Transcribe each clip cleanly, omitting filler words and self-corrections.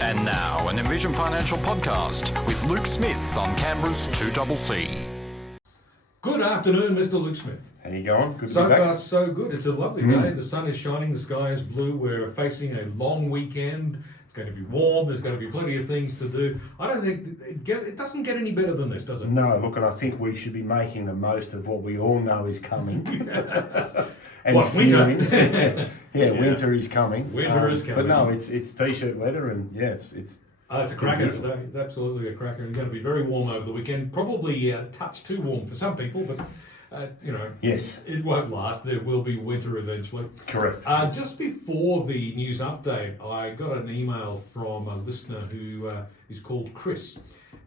And now, an Envision Financial podcast with Luke Smith on Canberra's 2CC. Good afternoon, Mr. Luke Smith. How you going? Good to So be back. far, so good. It's a lovely day. The sun is shining, the sky is blue. We're facing a long weekend. It's going to be warm. There's going to be plenty of things to do. I don't think it doesn't get any better than this, does it? No, look, and I think we should be making the most of what we all know is coming. And What, winter? yeah, winter is coming. Winter is coming. But no, it's t-shirt weather, and yeah, it's It's a cracker today. It's absolutely a cracker. It's going to be very warm over the weekend. Probably a touch too warm for some people, but yes, it won't last. There will be winter eventually. correct. Just before the news update, I got an email from a listener who is called Chris,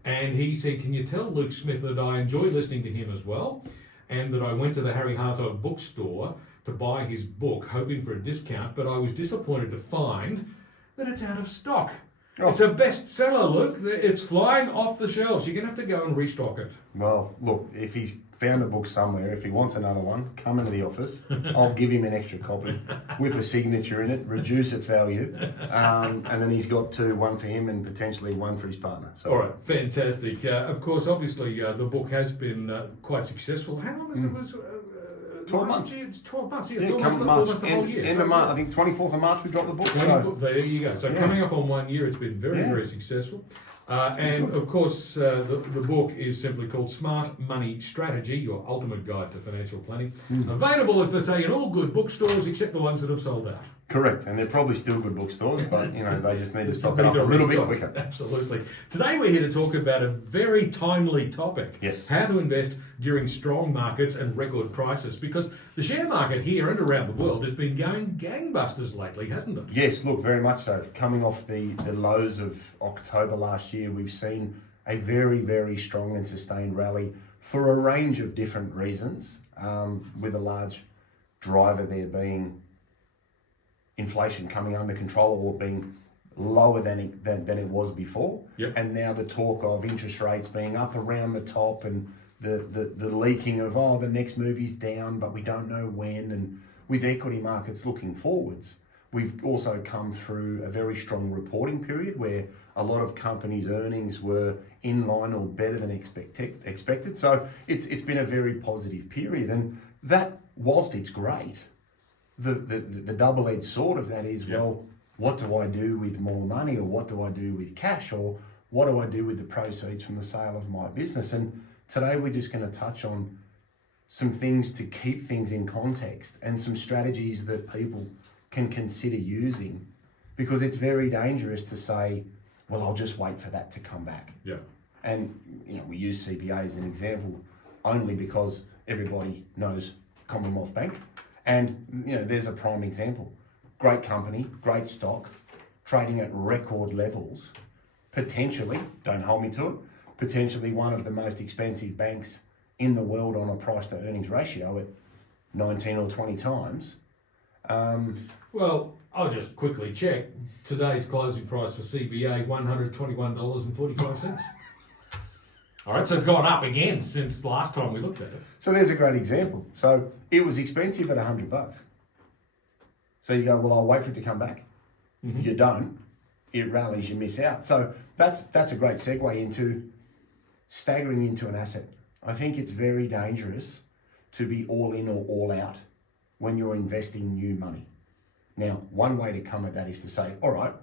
and he said, "Can you tell Luke Smith that I enjoy listening to him as well, and that I went to the Harry Hartog bookstore to buy his book, hoping for a discount, but I was disappointed to find that it's out of stock." Oh. It's a bestseller, Luke. It's flying off the shelves. You're going to have to go and restock it. Well, look, if he's found the book somewhere, if he wants another one, come into the office. I'll give him an extra copy, whip a signature in it, reduce its value, and then he's got two, one for him and potentially one for his partner. So. All right, fantastic. Of course, obviously, the book has been quite successful. How long has it was? 12 months. It's 12 months, yeah. Yeah, It's come almost March, the whole year. end So, of March, I think 24th of March we dropped the book. So. There you go. So Yeah. coming up on 1 year, it's been very, Yeah. very successful. And good. of course, the book is simply called Smart Money Strategy, Your Ultimate Guide to Financial Planning. Available, as they say, in all good bookstores except the ones that have sold out. Correct, and they're probably still good bookstores, but they just need to stock it Need up to a little bit restock. quicker. Absolutely. Today we're here to talk about a very timely topic. Yes. How to invest during strong markets and record prices. Because the share market here and around the world has been going gangbusters lately, hasn't it? Yes, look, very much so. Coming off the lows of October last year, we've seen a very, very strong and sustained rally for a range of different reasons, with a large driver there being inflation coming under control or being lower than it was before. Yep. And now the talk of interest rates being up around the top and the leaking of, the next move is down, but we don't know when. And with equity markets looking forwards, we've also come through a very strong reporting period where a lot of companies' earnings were in line or better than expected. So it's been a very positive period. And that, whilst it's great, the double-edged sword of that is, well, what do I do with more money, or what do I do with cash, or what do I do with the proceeds from the sale of my business? And today we're just going to touch on some things to keep things in context and some strategies that people can consider using, because it's very dangerous to say, well, I'll just wait for that to come back. Yeah. And we use CBA as an example only because everybody knows Commonwealth Bank. And there's a prime example. Great company, great stock, trading at record levels, potentially, don't hold me to it, potentially one of the most expensive banks in the world on a price to earnings ratio at 19 or 20 times. Well, I'll just quickly check. Today's closing price for CBA, $121.45. All right, so it's gone up again since last time we looked at it. So there's a great example. So it was expensive at $100. So you go, well, I'll wait for it to come back. Mm-hmm. You don't. It rallies, you miss out. So that's a great segue into staggering into an asset. I think it's very dangerous to be all in or all out when you're investing new money. Now, one way to come at that is to say, all right,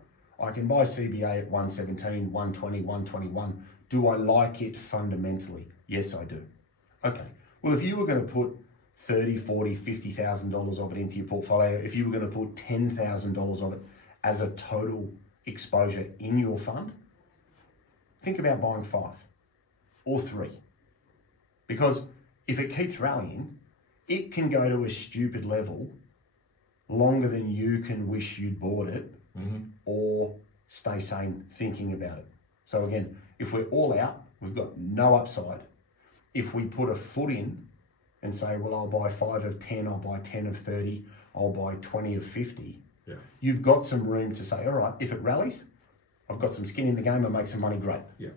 I can buy CBA at 117, 120, 121. Do I like it fundamentally? Yes, I do. Okay. Well, if you were going to put $30,000, $40,000, $50,000 of it into your portfolio, if you were going to put $10,000 of it as a total exposure in your fund, think about buying 5 or 3. Because if it keeps rallying, it can go to a stupid level longer than you can wish you'd bought it, or stay sane thinking about it. So again, if we're all out, we've got no upside. If we put a foot in and say, well, I'll buy 5 of 10, I'll buy 10 of 30, I'll buy 20 of 50, you've got some room to say, all right, if it rallies, I've got some skin in the game and make some money, great. Yeah.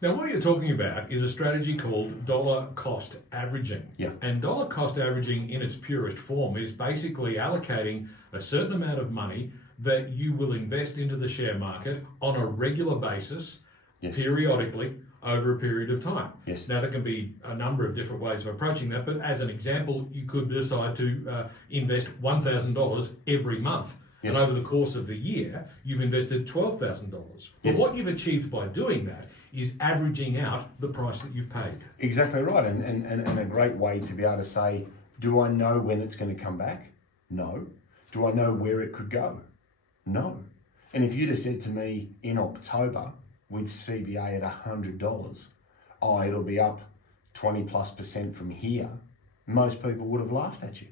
Now, what you're talking about is a strategy called dollar cost averaging. Yeah. And dollar cost averaging in its purest form is basically allocating a certain amount of money that you will invest into the share market on a regular basis, Yes. periodically, over a period of time. Yes. Now, there can be a number of different ways of approaching that, but as an example, you could decide to invest $1,000 every month. Yes. And over the course of the year, you've invested $12,000. But Yes. what you've achieved by doing that is averaging out the price that you've paid. Exactly right, and a great way to be able to say, do I know when it's going to come back? No. Do I know where it could go? No. And if you'd have said to me in October with CBA at $100, oh, it'll be up 20+% from here, most people would have laughed at you,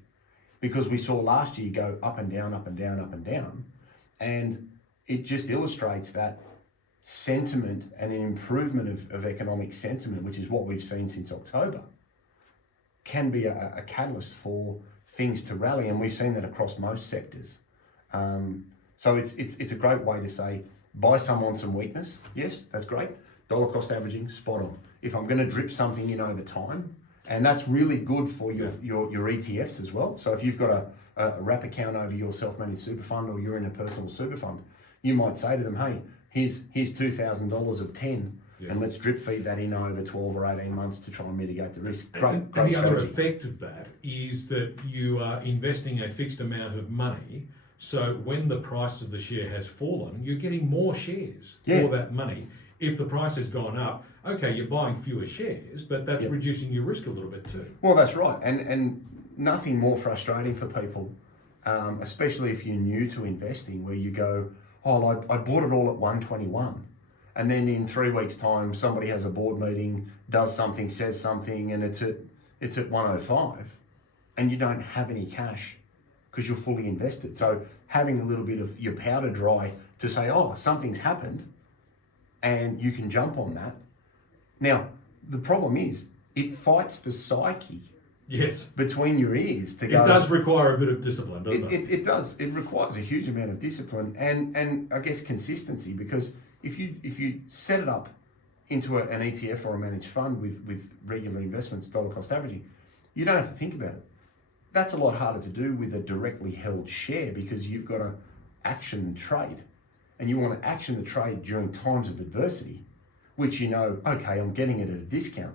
because we saw last year go up and down, up and down, up and down, and it just illustrates that sentiment and an improvement of economic sentiment, which is what we've seen since October, can be a catalyst for things to rally, and we've seen that across most sectors. So it's a great way to say, buy some on some weakness. Yes, that's great. Dollar cost averaging, spot on. If I'm going to drip something in over time, and that's really good for your ETFs as well. So if you've got a wrap account over your self-managed super fund, or you're in a personal super fund, you might say to them, hey, here's $2,000 of 10, and let's drip feed that in over 12 or 18 months to try and mitigate the risk. Great And the other strategy. effect of that is that you are investing a fixed amount of money. So when the price of the share has fallen, you're getting more shares for that money. If the price has gone up, okay, you're buying fewer shares, but that's reducing your risk a little bit too. Well, that's right. And nothing more frustrating for people, especially if you're new to investing, where you go, oh, I bought it all at 121. And then in 3 weeks' time, somebody has a board meeting, does something, says something, and it's at 105. And you don't have any cash because you're fully invested. So having a little bit of your powder dry to say, oh, something's happened, and you can jump on that. Now, the problem is, it fights the psyche between your ears to go. It does require a bit of discipline, doesn't it? It does. It requires a huge amount of discipline and I guess consistency, because if you set it up into an ETF or a managed fund with regular investments, dollar cost averaging, you don't have to think about it. That's a lot harder to do with a directly held share, because you've got to action the trade, and you want to action the trade during times of adversity, which you know, okay, I'm getting it at a discount,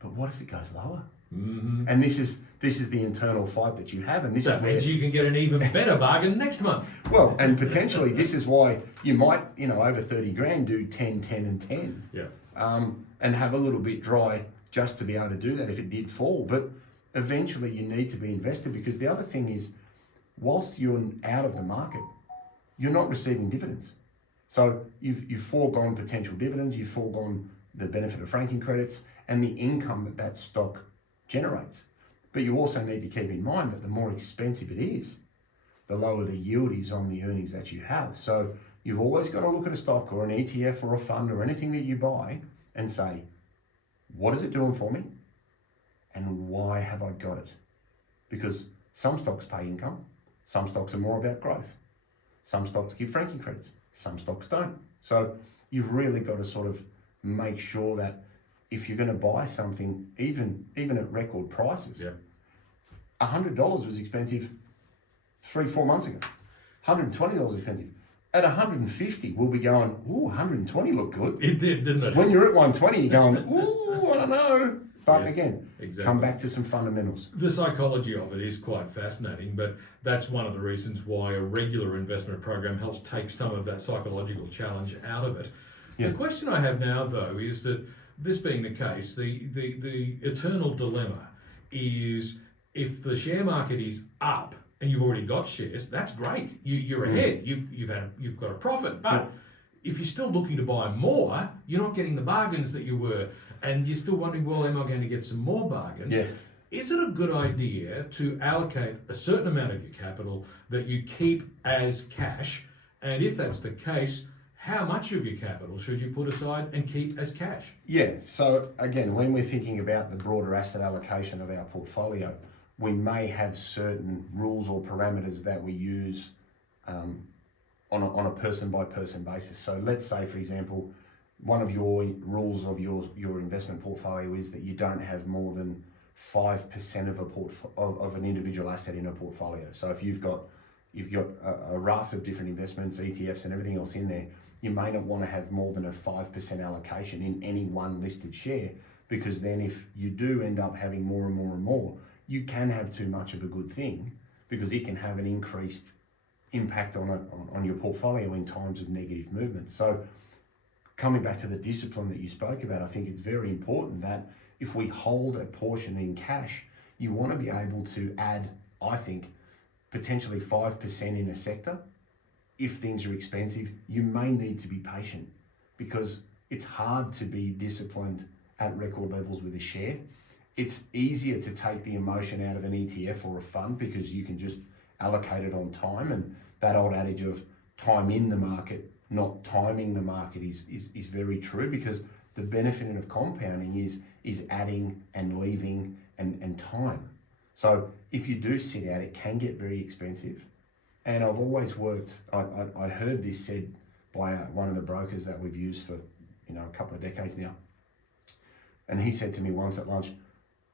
but what if it goes lower? Mm-hmm. And this is the internal fight that you have, and this that is where means you can get an even better bargain next month. Well, and potentially this is why you might, over 30 grand do 10, 10 and 10. Yeah. And have a little bit dry just to be able to do that if it did fall. But eventually you need to be invested, because the other thing is, whilst you're out of the market, you're not receiving dividends. So you've foregone potential dividends, you've foregone the benefit of franking credits and the income that stock generates. But you also need to keep in mind that the more expensive it is, the lower the yield is on the earnings that you have. So you've always got to look at a stock or an ETF or a fund or anything that you buy and say, what is it doing for me? And why have I got it? Because some stocks pay income, some stocks are more about growth, some stocks give franking credits, some stocks don't. So you've really got to sort of make sure that if you're going to buy something, even at record prices, $100 was expensive 3-4 months ago. $120 expensive. At 150, we'll be going, ooh, 120 look good. It did, didn't it? When you're at 120, you're going, ooh, I don't know. But again, exactly. Come back to some fundamentals. The psychology of it is quite fascinating, but that's one of the reasons why a regular investment program helps take some of that psychological challenge out of it. The question I have now, though, is that this being the case, the eternal dilemma is, if the share market is up and you've already got shares, that's great. You're ahead. You've got a profit, but if you're still looking to buy more, you're not getting the bargains that you were, and you're still wondering, well, am I going to get some more bargains? Yeah. Is it a good idea to allocate a certain amount of your capital that you keep as cash? And if that's the case, how much of your capital should you put aside and keep as cash? Yeah, so again, when we're thinking about the broader asset allocation of our portfolio, we may have certain rules or parameters that we use on a person-by-person basis. So let's say, for example, one of your rules of your investment portfolio is that you don't have more than 5% of an individual asset in a portfolio. So if you've got you've got a raft of different investments, ETFs and everything else in there, you may not want to have more than a 5% allocation in any one listed share, because then if you do end up having more and more and more, you can have too much of a good thing, because it can have an increased impact on your portfolio in times of negative movement. So coming back to the discipline that you spoke about, I think it's very important that if we hold a portion in cash, you want to be able to add, I think, potentially 5% in a sector. If things are expensive, you may need to be patient, because it's hard to be disciplined at record levels with a share. It's easier to take the emotion out of an ETF or a fund, because you can just allocate it on time, and that old adage of time in the market, not timing the market is very true, because the benefit of compounding is adding and leaving and time. So if you do sit out, it can get very expensive. And I've always worked, I heard this said by one of the brokers that we've used for a couple of decades now. And he said to me once at lunch,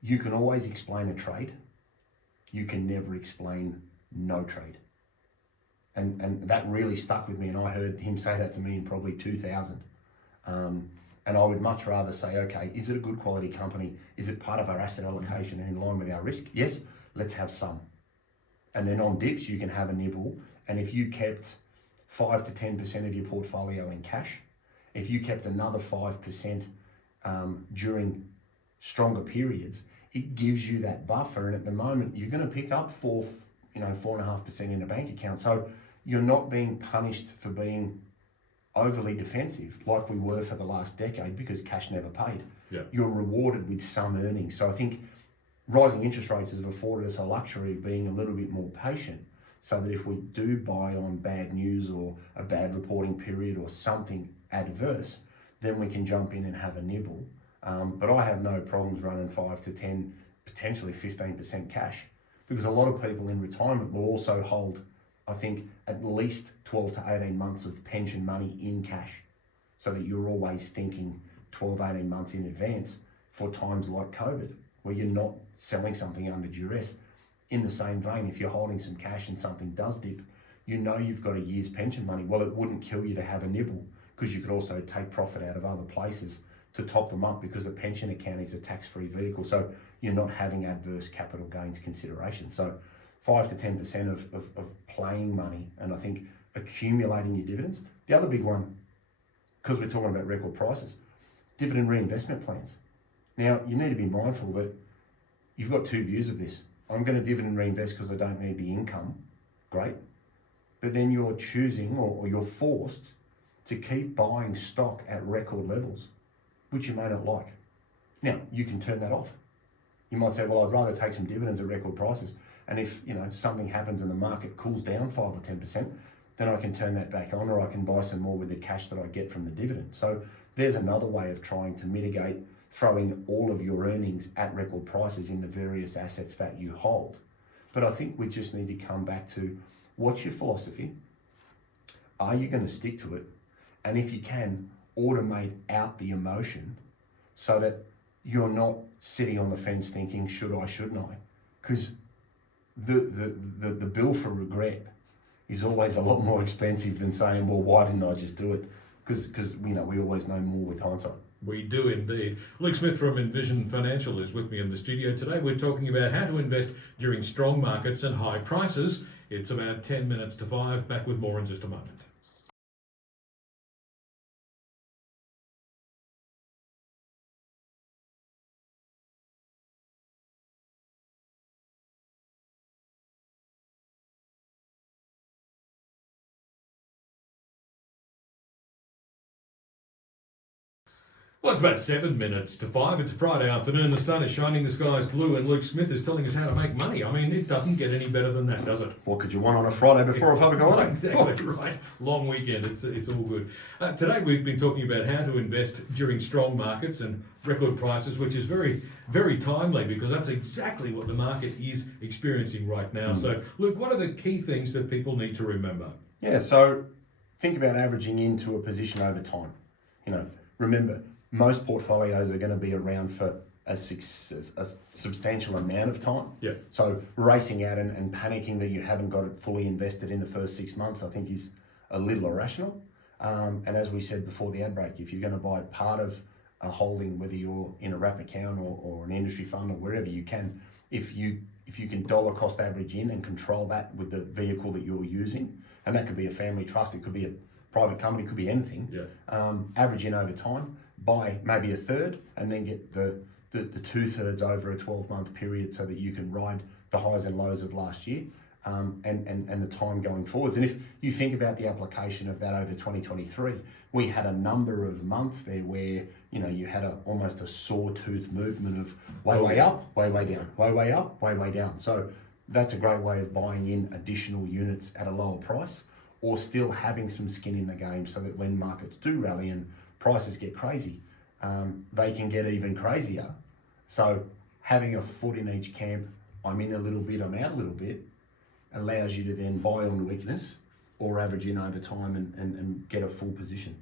you can always explain a trade, you can never explain no trade. And that really stuck with me, and I heard him say that to me in probably 2000. And I would much rather say, okay, is it a good quality company? Is it part of our asset allocation and in line with our risk? Yes, let's have some. And then on dips, you can have a nibble. And if you kept 5 to 10% of your portfolio in cash, if you kept another 5% during stronger periods, it gives you that buffer. And at the moment, you're going to pick up 4.5% in a bank account. So you're not being punished for being overly defensive like we were for the last decade, because cash never paid. Yeah. You're rewarded with some earnings. So I think rising interest rates have afforded us a luxury of being a little bit more patient, so that if we do buy on bad news or a bad reporting period or something adverse, then we can jump in and have a nibble. But I have no problems running 5 to 10, potentially 15% cash, because a lot of people in retirement will also hold, I think, at least 12 to 18 months of pension money in cash, so that you're always thinking 12, 18 months in advance for times like COVID, where you're not selling something under duress. In the same vein, if you're holding some cash and something does dip, you know you've got a year's pension money. Well, it wouldn't kill you to have a nibble, because you could also take profit out of other places to top them up, because a pension account is a tax-free vehicle. So you're not having adverse capital gains consideration. So 5 to 10% of playing money, and I think accumulating your dividends. The other big one, because we're talking about record prices, dividend reinvestment plans. Now, you need to be mindful that you've got two views of this. I'm going to dividend reinvest because I don't need the income. Great. But then you're choosing, or you're forced to keep buying stock at record levels, which you may not like. Now, you can turn that off. You might say, well, I'd rather take some dividends at record prices. And if something happens and the market cools down 5 or 10%, then I can turn that back on, or I can buy some more with the cash that I get from the dividend. So there's another way of trying to mitigate throwing all of your earnings at record prices in the various assets that you hold. But I think we just need to come back to, what's your philosophy? Are you going to stick to it? And if you can, automate out the emotion, so that you're not sitting on the fence thinking, should I, shouldn't I? Because the bill for regret is always a lot more expensive than saying, well, why didn't I just do it? Because we always know more with hindsight. We do indeed. Luke Smith from Envision Financial is with me in the studio today. We're talking about how to invest during strong markets and high prices. It's about 10 minutes to 5. Back with more in just a moment. Well, it's about 7 minutes to 5. It's a Friday afternoon. The sun is shining, the sky is blue, and Luke Smith is telling us how to make money. I mean, it doesn't get any better than that, does it? What could you want on a Friday before a public holiday? Exactly right. Long weekend. It's all good. Today we've been talking about how to invest during strong markets and record prices, which is very, very timely, because that's exactly what the market is experiencing right now. So, Luke, what are the key things that people need to remember? Yeah, so think about averaging into a position over time. Remember, most portfolios are going to be around for a substantial amount of time. Yeah. So racing out and panicking that you haven't got it fully invested in the first 6 months, I think is a little irrational. And as we said before the ad break, if you're going to buy part of a holding, whether you're in a wrap account or an industry fund or wherever you can, if you can dollar cost average in and control that with the vehicle that you're using, and that could be a family trust, it could be a private company, it could be anything. Yeah. Average in over time, buy maybe a third, and then get the 2/3 over a 12-month period so that you can ride the highs and lows of last year. And the time going forwards. And if you think about the application of that over 2023, we had a number of months there where, you know, you had almost a sawtooth movement of way up, way down, way up, way down. So that's a great way of buying in additional units at a lower price, or still having some skin in the game so that when markets do rally and prices get crazy, they can get even crazier. So having a foot in each camp, I'm in a little bit, I'm out a little bit, allows you to then buy on weakness or average in over time and get a full position.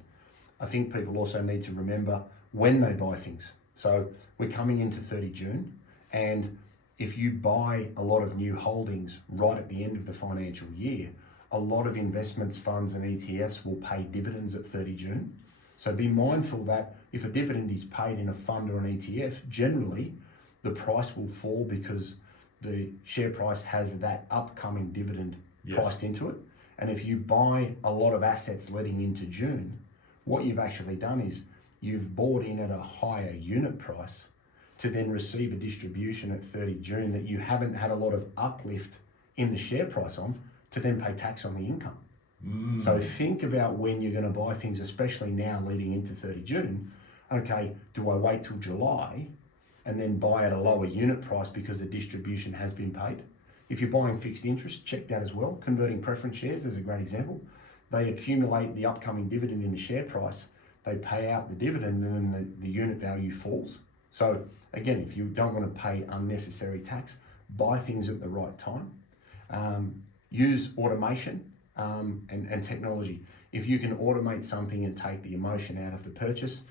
I think people also need to remember when they buy things. So we're coming into 30 June, and if you buy a lot of new holdings right at the end of the financial year, a lot of investments, funds and ETFs will pay dividends at 30 June. So be mindful that if a dividend is paid in a fund or an ETF, generally the price will fall because the share price has that upcoming dividend priced into it. And if you buy a lot of assets leading into June, what you've actually done is you've bought in at a higher unit price to then receive a distribution at 30 June that you haven't had a lot of uplift in the share price on, to then pay tax on the income. So think about when you're going to buy things, especially now leading into 30 June. Okay, do I wait till July and then buy at a lower unit price because the distribution has been paid? If you're buying fixed interest, check that as well. Converting preference shares is a great example. They accumulate the upcoming dividend in the share price, they pay out the dividend, and then the unit value falls. So again, if you don't want to pay unnecessary tax, buy things at the right time. Use automation and technology. If you can automate something and take the emotion out of the purchase,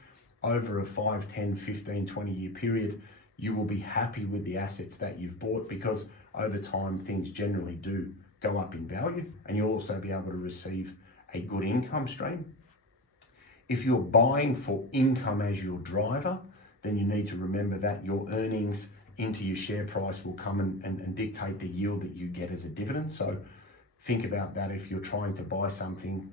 over a 5, 10, 15, 20 year period, you will be happy with the assets that you've bought, because over time things generally do go up in value, and you'll also be able to receive a good income stream. If you're buying for income as your driver, then you need to remember that your earnings into your share price will come and dictate the yield that you get as a dividend. So think about that if you're trying to buy something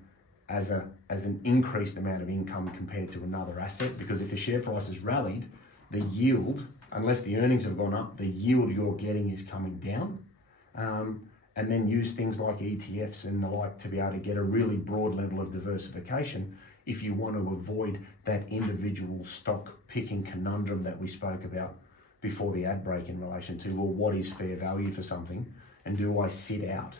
as an increased amount of income compared to another asset, because if the share price has rallied, the yield, unless the earnings have gone up, the yield you're getting is coming down. And then use things like ETFs and the like to be able to get a really broad level of diversification if you want to avoid that individual stock picking conundrum that we spoke about before the ad break in relation to, well, what is fair value for something, and do I sit out?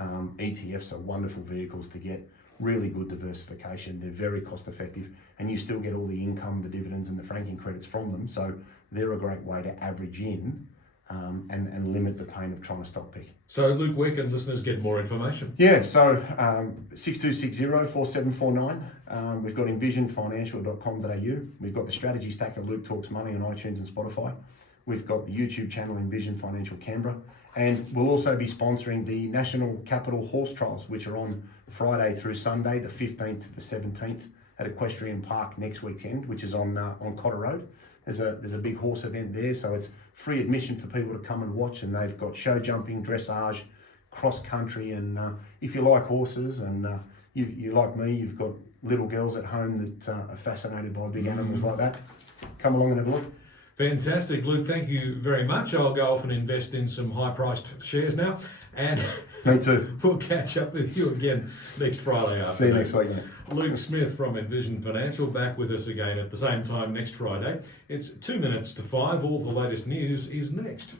ETFs are wonderful vehicles to get really good diversification. They're very cost effective, and you still get all the income, the dividends and the franking credits from them. So they're a great way to average in and limit the pain of trying to stock pick. So Luke, where can listeners get more information? Yeah, so 6260-4749. We've got envisionfinancial.com.au. We've got the strategy stack of Luke Talks Money on iTunes and Spotify. We've got the YouTube channel Envision Financial Canberra. And we'll also be sponsoring the National Capital Horse Trials, which are on Friday through Sunday, the 15th to the 17th at Equestrian Park next weekend, which is on Cotter Road. There's a big horse event there, so it's free admission for people to come and watch, and they've got show jumping, dressage, cross country, and if you like horses and you like me, you've got little girls at home that are fascinated by big animals like that, come along and have a look. Fantastic, Luke. Thank you very much. I'll go off and invest in some high-priced shares now, and me too. We'll catch up with you again next Friday afternoon. See you next week, mate. Luke Smith from Envision Financial back with us again at the same time next Friday. It's 2 minutes to 5. All the latest news is next.